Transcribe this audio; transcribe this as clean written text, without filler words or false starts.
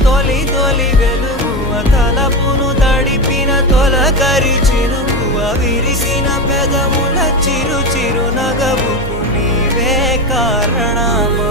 తొలి తొలి వెలుగువ తలపును తడిపిన తొలకరి చినుకువ విరిసిన పెదముల చిరు చిరు నగవుకు నీవే కారణమా